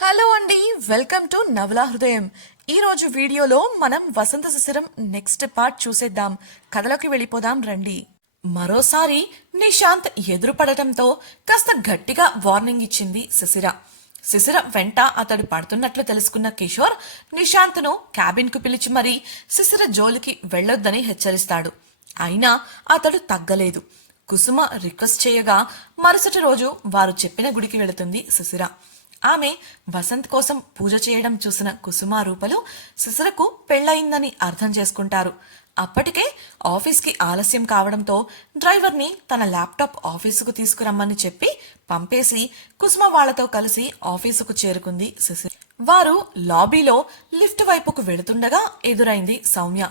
Hello అండి welcome to నవలా హృదయం. ఈ రోజు వీడియోలో మనం వసంత శిశిరం నెక్స్ట్ పార్ట్ చూసేద్దాం. కథలోకి వెళ్ళిపోదాం రండి. మరోసారి నిశాంత్ ఎదురుపడటంతో కాస్త గట్టిగా వార్నింగ్ ఇచ్చింది శిశిర. శిశిర వెంట అతడు పడుతున్నట్లు తెలుసుకున్న కిషోర్ నిశాంత్ను క్యాబిన్కు పిలిచి మరీ శిశిర జోలికి వెళ్ళొద్దని హెచ్చరిస్తాడు. అయినా అతడు తగ్గలేదు. కుసుమ రిక్వెస్ట్ చేయగా మరుసటి రోజు వారు చెప్పిన గుడికి వెళుతుంది శిశిర. ఆమె వసంత్ కోసం పూజ చేయడం చూసిన కుసుమ రూపలు శిశిరకు పెళ్ళయిందని అర్థం చేసుకుంటారు. అప్పటికే ఆఫీస్కి ఆలస్యం కావడంతో డ్రైవర్ని తన ల్యాప్టాప్ ఆఫీసుకు తీసుకురమ్మని చెప్పి పంపేసి కుసుమ వాళ్ళతో కలిసి ఆఫీసుకు చేరుకుంది శిశిర వారు లాబీలో లిఫ్ట్ వైపుకు వెళుతుండగా ఎదురైంది సౌమ్య.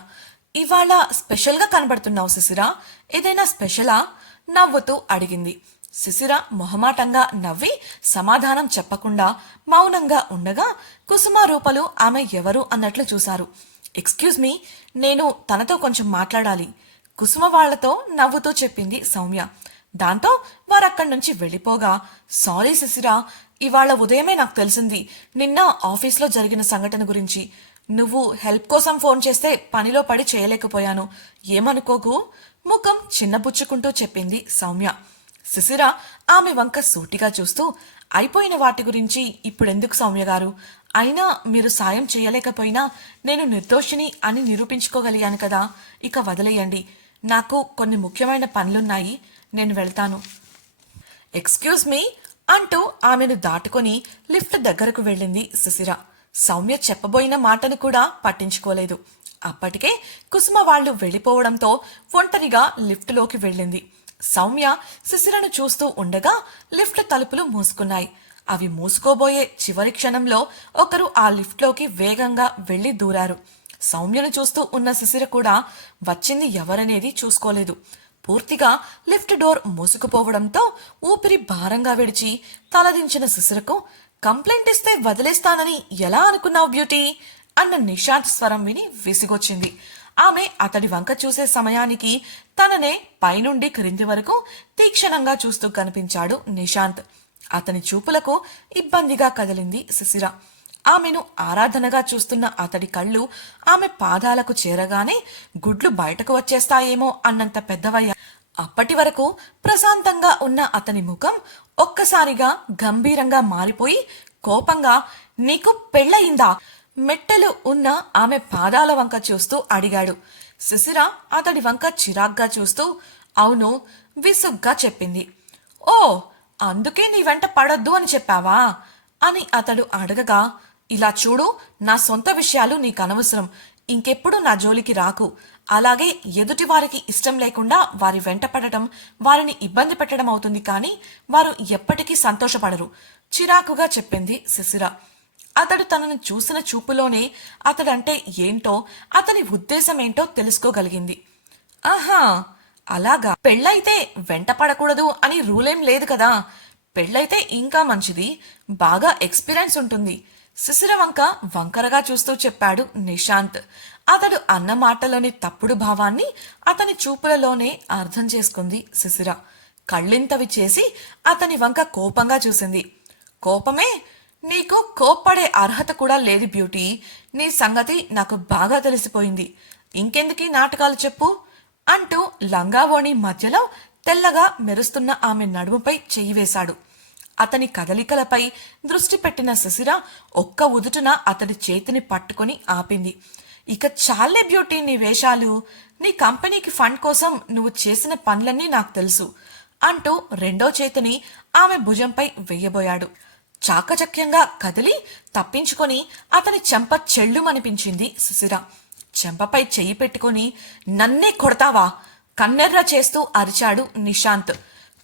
ఇవాళ స్పెషల్గా కనబడుతున్నావు శిశిర ఏదైనా స్పెషలా? నవ్వుతూ అడిగింది. శిశిర మొహమాటంగా నవ్వి సమాధానం చెప్పకుండా మౌనంగా ఉండగా కుసుమ రూపలు ఆమె ఎవరు అన్నట్లు చూశారు. ఎక్స్క్యూజ్ మీ నేను తనతో కొంచెం మాట్లాడాలి కుసుమ వాళ్ళతో నవ్వుతూ చెప్పింది సౌమ్య. దాంతో వారక్కడి నుంచి వెళ్ళిపోగా సారీ శిశిర ఇవాళ ఉదయమే నాకు తెలిసింది నిన్న ఆఫీస్లో జరిగిన సంఘటన గురించి. నువ్వు హెల్ప్ కోసం ఫోన్ చేస్తే పనిలో పడి చేయలేకపోయాను. ఏమనుకోకు? ముఖం చిన్నబుచ్చుకుంటూ చెప్పింది సౌమ్య. శిశిర ఆమె వంక సూటిగా చూస్తూ అయిపోయిన వాటి గురించి ఇప్పుడెందుకు సౌమ్య గారు? అయినా మీరు సాయం చేయలేకపోయినా నేను నిర్దోషిని అని నిరూపించుకోగలిగాను కదా. ఇక వదిలేయండి. నాకు కొన్ని ముఖ్యమైన పనులున్నాయి. నేను వెళ్తాను. Excuse me? అంటూ ఆమెను దాటుకొని లిఫ్ట్ దగ్గరకు వెళ్ళింది శిశిర సౌమ్య చెప్పబోయిన మాటను కూడా పట్టించుకోలేదు. అప్పటికే కుసుమ వాళ్ళు వెళ్ళిపోవడంతో ఒంటరిగా లిఫ్ట్లోకి వెళ్ళింది. సౌమ్య శిశిరను చూస్తూ ఉండగా లిఫ్ట్ తలుపులు మూసుకున్నాయి. అవి మూసుకోబోయే చివరి క్షణంలో ఒకరు ఆ లిఫ్ట్లోకి వేగంగా వెళ్ళి దూరారు. సౌమ్యను చూస్తూ ఉన్న శిశిర కూడా వచ్చింది ఎవరనేది చూసుకోలేదు. పూర్తిగా లిఫ్ట్ డోర్ మూసుకుపోవడంతో ఊపిరి భారంగా విడిచి తలదించిన శిశిరకు కంప్లైంట్ ఇస్తే వదిలేస్తానని ఎలా అనుకున్నావు బ్యూటీ? అన్న నిషాంత్ స్వరం విని విసిగొచ్చింది. ఆమె అతడి వంక చూసే సమయానికి తననే పైనుండి క్రింది వరకు తీక్షణంగా చూస్తూ కనిపించాడు నిశాంత్. అతని చూపులకు ఇబ్బందిగా కదిలింది శిశిర ఆమెను ఆరాధనగా చూస్తున్న అతడి కళ్ళు ఆమె పాదాలకు చేరగానే గుడ్లు బయటకు వచ్చేస్తాయేమో అన్నంత పెద్దవయ్య. అప్పటి వరకు ప్రశాంతంగా ఉన్న అతని ముఖం ఒక్కసారిగా గంభీరంగా మారిపోయి కోపంగా నీకు పెళ్ళయిందా? మెట్టెలు ఉన్న ఆమె పాదాల వంక చూస్తూ అడిగాడు. శిశిర అతడి వంక చిరాగ్గా చూస్తూ అవును విసుగ్గా చెప్పింది. ఓ అందుకే నీ వెంట పడొద్దు అని చెప్పావా? అని అతడు అడగగా ఇలా చూడు నా సొంత విషయాలు నీకు అనవసరం ఇంకెప్పుడు నా జోలికి రాకు. అలాగే ఎదుటి వారికి ఇష్టం లేకుండా వారి వెంట పడటం వారిని ఇబ్బంది పెట్టడం అవుతుంది కానీ వారు ఎప్పటికీ సంతోషపడరు. చిరాకుగా చెప్పింది శిశిర అతడు తనను చూసిన చూపులోనే అతడంటే ఏంటో అతని ఉద్దేశం ఏంటో తెలుసుకోగలిగింది. ఆహా అలాగా. పెళ్ళైతే వెంట పడకూడదు అని రూలేం లేదు కదా. పెళ్ళైతే ఇంకా మంచిది. బాగా ఎక్స్పీరియన్స్ ఉంటుంది. శిశిరవంక వంకరగా చూస్తూ చెప్పాడు నిశాంత్. అతడు అన్న మాటలోని తప్పుడు భావాన్ని అతని చూపులలోనే అర్థం చేసుకుంది శిశిర. కళ్ళింతవి చేసి అతని వంక కోపంగా చూసింది. కోపమే నీకు కోప్పడే అర్హత కూడా లేదు బ్యూటీ. నీ సంగతి నాకు బాగా తెలిసిపోయింది. ఇంకెందుకీ నాటకాలు చెప్పు? అంటూ లంగావోణి మధ్యలో తెల్లగా మెరుస్తున్న ఆమె నడుముపై చెయ్యి వేశాడు. అతని కదలికలపై దృష్టి పెట్టిన శిశిర ఒక్క ఉదుటున అతడి చేతిని పట్టుకొని ఆపింది. ఇక చాలే బ్యూటీ నీ వేషాలు. నీ కంపెనీకి ఫండ్ కోసం నువ్వు చేసిన పనులన్నీ నాకు తెలుసు అంటూ రెండో చేతిని ఆమె భుజంపై వెయ్యబోయాడు చాకచక్యంగా కదిలి తప్పించుకొని అతని చెంప చెళ్ళుమనిపించింది సుశిర. చెంపపై చెయ్యి పెట్టుకొని నన్నే కొడతావా? కన్నెర్ర చేస్తూ అరిచాడు నిశాంత్.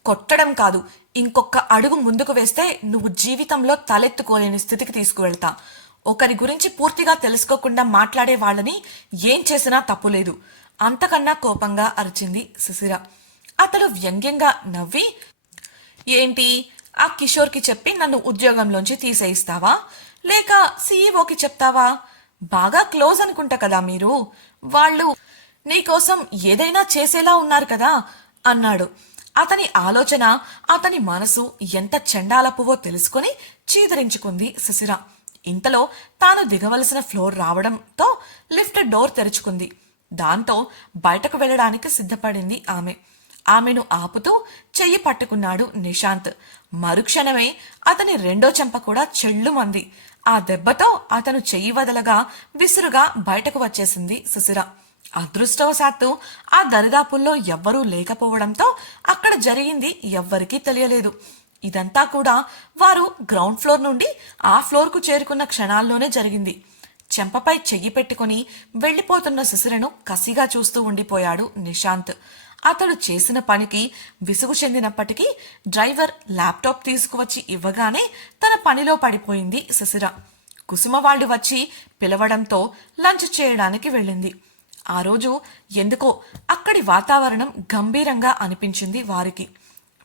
కొట్టడం కాదు ఇంకొక అడుగు ముందుకు వేస్తే నువ్వు జీవితంలో తలెత్తుకోలేని స్థితికి తీసుకువెళ్తా. ఒకరి గురించి పూర్తిగా తెలుసుకోకుండా మాట్లాడే వాళ్ళని ఏం చేసినా తప్పులేదు. అంతకన్నా కోపంగా అరిచింది సుశిర. అతడు వ్యంగ్యంగా నవ్వి ఏంటి? ఆ కిషోర్కి చెప్పి నన్ను ఉద్యోగంలోంచి తీసేయిస్తావా? లేక సీఈఓకి చెప్తావా? బాగా క్లోజ్ అనుకుంటా కదా మీరు. వాళ్ళు నీకోసం ఏదైనా చేసేలా ఉన్నారు కదా అన్నాడు. అతని ఆలోచన అతని మనసు ఎంత చెండాలపువో తెలుసుకుని చీదరించుకుంది శిశిర ఇంతలో తాను దిగవలసిన ఫ్లోర్ రావడంతో లిఫ్ట్ డోర్ తెరుచుకుంది. దాంతో బయటకు వెళ్ళడానికి సిద్ధపడింది ఆమె. ఆమెను ఆపుతూ చెయ్యి పట్టుకున్నాడు నిశాంత్. మరుక్షణమే అతని రెండో చెంప కూడా చెల్లుమంది ఆ దెబ్బతో అతను చెయ్యి వదలగా విసురుగా బయటకు వచ్చేసింది సుశిర. అదృష్టవశాత్తు ఆ దరిదాపుల్లో ఎవ్వరూ లేకపోవడంతో అక్కడ జరిగింది ఎవ్వరికీ తెలియలేదు. ఇదంతా కూడా వారు గ్రౌండ్ ఫ్లోర్ నుండి ఆ ఫ్లోర్కు చేరుకున్న క్షణాల్లోనే జరిగింది. చెంపపై చెయ్యి పెట్టుకుని వెళ్ళిపోతున్న సుశిరను కసిగా చూస్తూ ఉండిపోయాడు నిశాంత్. అతడు చేసిన పనికి విసుగు చెందినప్పటికీ డ్రైవర్ ల్యాప్టాప్ తీసుకువచ్చి ఇవ్వగానే తన పనిలో పడిపోయింది శిశిర కుసుమ వాళ్ళు వచ్చి పిలవడంతో లంచ్ చేయడానికి వెళ్ళింది. ఆ రోజు ఎందుకో అక్కడి వాతావరణం గంభీరంగా అనిపించింది వారికి.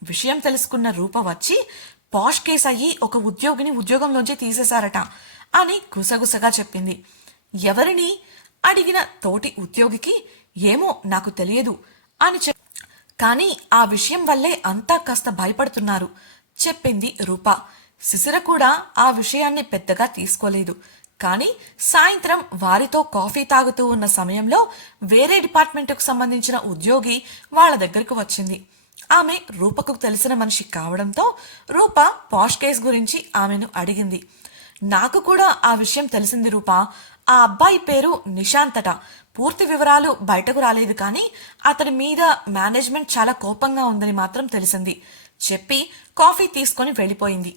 విషయం తెలుసుకున్న రూప వచ్చి పాష్ కేస్ అయ్యి ఒక ఉద్యోగిని ఉద్యోగంలోంచి తీసేశారట అని గుసగుసగా చెప్పింది. ఎవరిని? అడిగిన తోటి ఉద్యోగికి ఏమో నాకు తెలియదు. అని చెప్ కానీ ఆ విషయం వల్లే అంతా కాస్త భయపడుతున్నారు చెప్పింది రూప. శిశిర కూడా ఆ విషయాన్ని పెద్దగా తీసుకోలేదు. కానీ సాయంత్రం వారితో కాఫీ తాగుతూ ఉన్న సమయంలో వేరే డిపార్ట్మెంట్కు సంబంధించిన ఉద్యోగి వాళ్ళ దగ్గరకు వచ్చింది. ఆమె రూపకు తెలిసిన మనిషి కావడంతో రూప పాష్ కేస్ గురించి ఆమెను అడిగింది. నాకు కూడా ఆ విషయం తెలిసింది రూప. ఆ అబ్బాయి పేరు నిశాంతట. పూర్తి వివరాలు బయటకు రాలేదు కానీ అతడి మీద మేనేజ్మెంట్ చాలా కోపంగా ఉందని మాత్రం తెలిసింది. చెప్పి కాఫీ తీసుకొని వెళ్ళిపోయింది.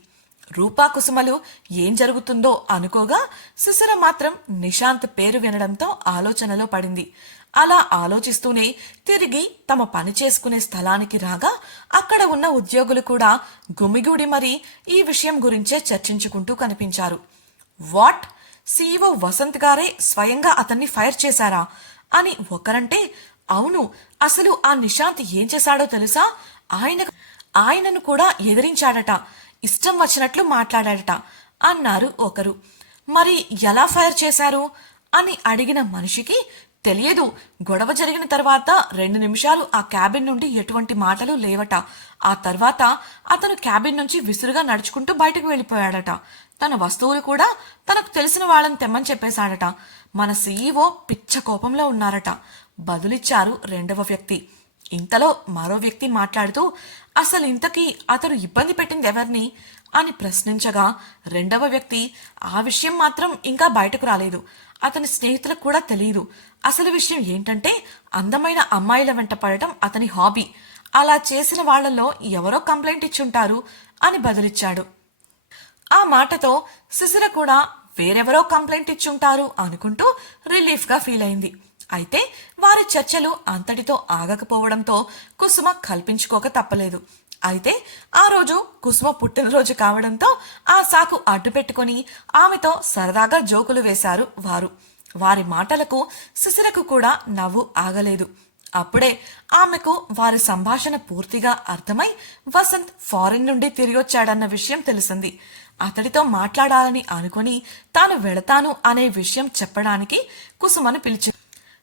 రూపా కుసుమలు ఏం జరుగుతుందో అనుకోగా సుశీల మాత్రం నిశాంత్ పేరు వినడంతో ఆలోచనలో పడింది. అలా ఆలోచిస్తూనే తిరిగి తమ పని చేసుకునే స్థలానికి రాగా అక్కడ ఉన్న ఉద్యోగులు కూడా గుమిగూడి మరీ ఈ విషయం గురించే చర్చించుకుంటూ కనిపించారు. వాట్? సీఈఓ వసంత్ గారే స్వయంగా అతన్ని ఫైర్ చేశారా? అని ఒకరంటే అవును అసలు ఆ నిశాంత్ ఏం చేశాడో తెలుసా? ఆయన ఆయనను కూడా ఎదిరించాడట ఇష్టం వచ్చినట్లు మాట్లాడాడట అన్నారు ఒకరు. మరి ఎలా ఫైర్ చేశారు? అని అడిగిన మనిషికి తెలియదు. గొడవ జరిగిన తర్వాత రెండు నిమిషాలు ఆ క్యాబిన్ నుండి ఎటువంటి మాటలు లేవట. ఆ తర్వాత అతను క్యాబిన్ నుంచి విసురుగా నడుచుకుంటూ బయటకు వెళ్ళిపోయాడట. తన వస్తువులు కూడా తనకు తెలిసిన వాళ్ళని తెమ్మని చెప్పేశాడట. మన సీఈఓ పిచ్చ కోపంలో ఉన్నారట. బదులిచ్చారు రెండవ వ్యక్తి. ఇంతలో మరో వ్యక్తి మాట్లాడుతూ అసలు ఇంతకీ అతడు ఇబ్బంది పెట్టింది ఎవరిని? అని ప్రశ్నించగా రెండవ వ్యక్తి ఆ విషయం మాత్రం ఇంకా బయటకు రాలేదు. అతని స్నేహితులకు కూడా తెలియదు అసలు విషయం ఏంటంటే అందమైన అమ్మాయిల వెంట పడటం అతని హాబీ. అలా చేసిన వాళ్ళలో ఎవరో కంప్లైంట్ ఇచ్చుంటారు అని బదులిచ్చాడు ఆ మాటతో శిశిర కూడా వేరెవరో కంప్లైంట్ ఇచ్చుంటారు అనుకుంటూ రిలీఫ్గా ఫీల్ అయింది. అయితే వారి చర్చలు అంతటితో ఆగకపోవడంతో కుసుమ కల్పించుకోక తప్పలేదు. అయితే ఆ రోజు కుసుమ పుట్టినరోజు కావడంతో ఆ సాకు అడ్డు పెట్టుకుని ఆమెతో సరదాగా జోకులు వేశారు వారు. వారి మాటలకు శిశిరకు కూడా నవ్వు ఆగలేదు. అప్పుడే ఆమెకు వారి సంభాషణ పూర్తిగా అర్థమై వసంత్ ఫారిన్ నుండి తిరిగొచ్చాడన్న విషయం తెలిసింది. అతడితో మాట్లాడాలని అనుకుని తాను వెళతాను అనే విషయం చెప్పడానికి కుసుమను పిలిచి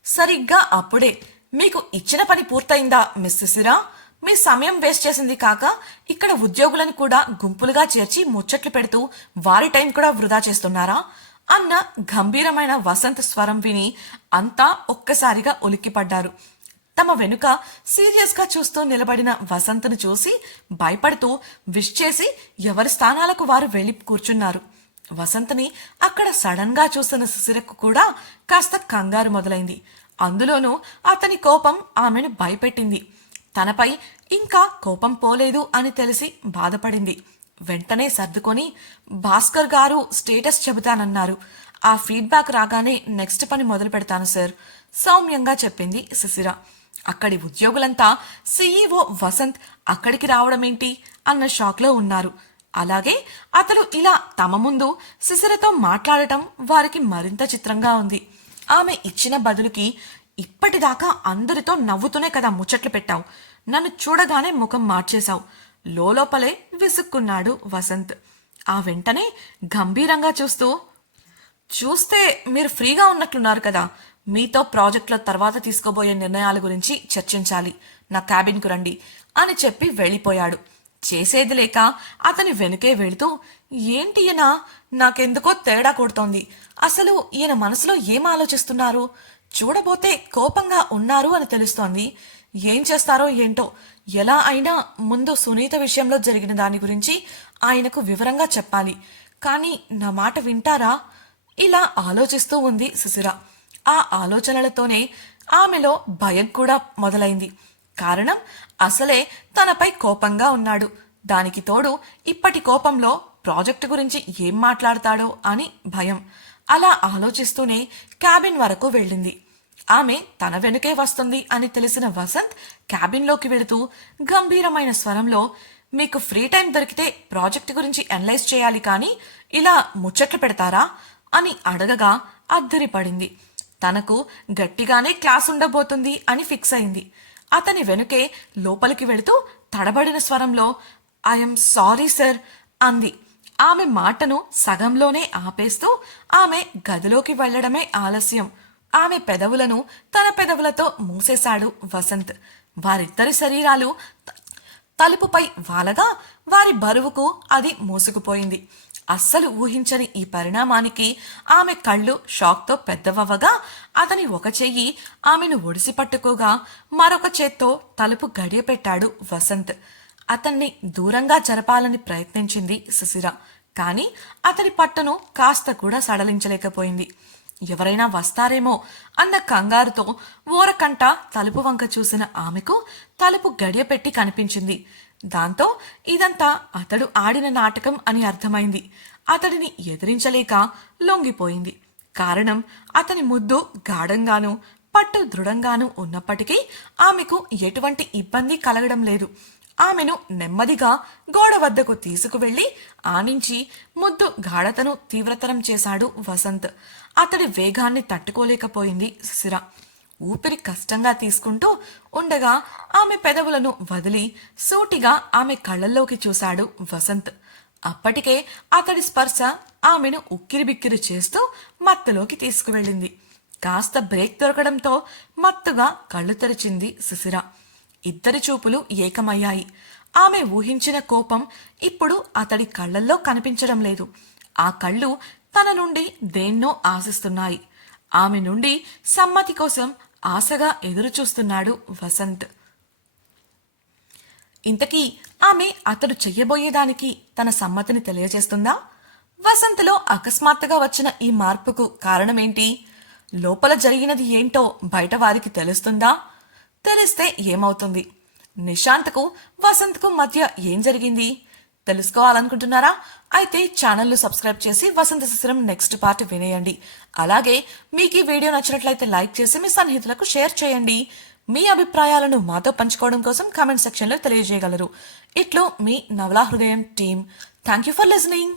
సరిగ్గా అప్పుడే మీకు ఇచ్చిన పని పూర్తయిందా మిస్ సిరా? మీ సమయం వేస్ట్ చేసింది కాక ఇక్కడ ఉద్యోగులను కూడా గుంపులుగా చేర్చి ముచ్చట్లు పెడుతూ వారి టైం కూడా వృధా చేస్తున్నారా? అన్న గంభీరమైన వసంత స్వరం విని అంతా ఒక్కసారిగా ఉలిక్కిపడ్డారు. తమ వెనుక సీరియస్గా చూస్తూ నిలబడిన వసంతను చూసి భయపడుతూ విష్ చేసి ఎవరి స్థానాలకు వారు వెళ్ళి కూర్చున్నారు. వసంతని అక్కడ సడన్గా చూస్తున్న శిశిరకు కూడా కాస్త కంగారు మొదలైంది. అందులోనూ అతని కోపం ఆమెను భయపెట్టింది. తనపై ఇంకా కోపం పోలేదు అని తెలిసి బాధపడింది. వెంటనే సర్దుకొని భాస్కర్ గారు స్టేటస్ చెబుతానన్నారు. ఆ ఫీడ్బ్యాక్ రాగానే నెక్స్ట్ పని మొదలు పెడతాను సార్ సౌమ్యంగా చెప్పింది శిశిర అక్కడి ఉద్యోగులంతా సీఈఓ వసంత్ అక్కడికి రావడమేంటి? అన్న షాక్లో ఉన్నారు. అలాగే అతడు ఇలా తమ ముందు శిశిరతో మాట్లాడటం వారికి మరింత చిత్రంగా ఉంది. ఆమె ఇచ్చిన బదులుకి ఇప్పటిదాకా అందరితో నవ్వుతూనే కదా ముచ్చట్లు పెట్టావు. నన్ను చూడగానే ముఖం మార్చేశావు. లోపలే విసుక్కున్నాడు వసంత్. ఆ వెంటనే గంభీరంగా చూస్తూ చూస్తే మీరు ఫ్రీగా ఉన్నట్లున్నారు కదా. మీతో ప్రాజెక్టుల తర్వాత తీసుకోబోయే నిర్ణయాల గురించి చర్చించాలి. నా క్యాబిన్కు రండి అని చెప్పి వెళ్ళిపోయాడు. చేసేది లేక అతని వెనుకే వెళుతూ ఏంటి ఈయన? నాకెందుకో తేడా కొడుతోంది. అసలు ఈయన మనసులో ఏం ఆలోచిస్తున్నారు? చూడబోతే కోపంగా ఉన్నారు అని తెలుస్తోంది. ఏం చేస్తారో ఏంటో ఎలా అయినా ముందు సునీత విషయంలో జరిగిన దాని గురించి ఆయనకు వివరంగా చెప్పాలి. కానీ నా మాట వింటారా? ఇలా ఆలోచిస్తూ ఉంది సుశిర ఆ ఆలోచనలతోనే ఆమెలో భయం కూడా మొదలైంది. కారణం అసలే తనపై కోపంగా ఉన్నాడు. దానికి తోడు ఇప్పటి కోపంలో ప్రాజెక్టు గురించి ఏం మాట్లాడతాడో అని భయం. అలా ఆలోచిస్తూనే క్యాబిన్ వరకు వెళ్ళింది. ఆమె తన వెనుకే వస్తుంది అని తెలిసిన వసంత్ క్యాబిన్లోకి వెళుతూ గంభీరమైన స్వరంలో మీకు ఫ్రీ టైం దొరికితే ప్రాజెక్ట్ గురించి అనలైజ్ చేయాలి కానీ ఇలా ముచ్చట్లు పెడతారా? అని అడగగా అద్దరిపడింది. తనకు గట్టిగానే క్లాస్ ఉండబోతుంది అని ఫిక్స్ అయింది. అతని వెనుకే లోపలికి వెళుతూ తడబడిన స్వరంలో ఐఎమ్ సారీ సార్ అంది. ఆమె మాటను సగంలోనే ఆపేస్తూ ఆమె గదిలోకి వెళ్ళడమే ఆలస్యం. ఆమె పెదవులను తన పెదవులతో మూసేశాడు వసంత్. వారిద్దరి శరీరాలు తలుపుపై వాలగా వారి బరువుకు అది మూసుకుపోయింది. అస్సలు ఊహించని ఈ పరిణామానికి ఆమె కళ్ళు షాక్తో పెద్దవవ్వగా అతని ఒక చెయ్యి ఆమెను ఒడిసి పట్టుకోగా మరొక చేత్తో తలుపు గడియపెట్టాడు వసంత్. అతన్ని దూరంగా జరపాలని ప్రయత్నించింది సుశిర కానీ అతని పట్టను కాస్త కూడా సడలించలేకపోయింది. ఎవరైనా వస్తారేమో అన్న కంగారుతో ఓరకంట తలుపు వంక చూసిన ఆమెకు తలుపు గడియపెట్టి కనిపించింది. దాంతో ఇదంతా అతడు ఆడిన నాటకం అని అర్థమైంది. అతడిని ఎదిరించలేక లొంగిపోయింది. కారణం అతని ముద్దు గాఢంగాను పట్టు దృఢంగాను ఉన్నప్పటికీ ఆమెకు ఎటువంటి ఇబ్బంది కలగడం లేదు. ఆమెను నెమ్మదిగా గోడ వద్దకు తీసుకువెళ్ళి ఆనించి ముద్దు గాఢతను తీవ్రతరం చేశాడు వసంత్. అతడి వేగాన్ని తట్టుకోలేకపోయింది సుశిర ఊపిరి కష్టంగా తీసుకుంటూ ఉండగా ఆమె పెదవులను వదిలి సూటిగా ఆమె కళ్ళల్లోకి చూశాడు వసంత్. అప్పటికే అతడి స్పర్శ ఆమెను ఉక్కిరిబిక్కిరి చేస్తూ మత్తులోకి తీసుకువెళ్ళింది. కాస్త బ్రేక్ దొరకడంతో మత్తుగా కళ్ళు తెరిచింది సుశిర. ఇద్దరి చూపులు ఏకమయ్యాయి. ఆమె ఊహించిన కోపం ఇప్పుడు అతడి కళ్ళల్లో కనిపించడం లేదు. ఆ కళ్ళు తన నుండి దేన్నో ఆశిస్తున్నాయి. ఆమె నుండి సమ్మతి కోసం ఆశగా ఎదురుచూస్తున్నాడు వసంత్. ఇంతకీ ఆమె అతడు చెయ్యబోయేదానికి తన సమ్మతిని తెలియజేస్తుందా? వసంతలో అకస్మాత్తుగా వచ్చిన ఈ మార్పుకు కారణమేంటి? లోపల జరిగినది ఏంటో బయట వారికి తెలుస్తుందా? తెలిస్తే ఏమవుతుంది? నిశాంత్కు వసంత్కు మధ్య ఏం జరిగింది? తెలుసుకోవాలనుకుంటున్నారా? అయితే ఛానల్ను సబ్స్క్రైబ్ చేసి వసంత శిశిరం నెక్స్ట్ పార్ట్ వినేయండి. అలాగే మీకు ఈ వీడియో నచ్చినట్లయితే లైక్ చేసి మీ సన్నిహితులకు షేర్ చేయండి. మీ అభిప్రాయాలను మాతో పంచుకోవడం కోసం కామెంట్ సెక్షన్లో తెలియజేయగలరు. ఇట్లు మీ Navala Hrudayam team. Thank you for listening.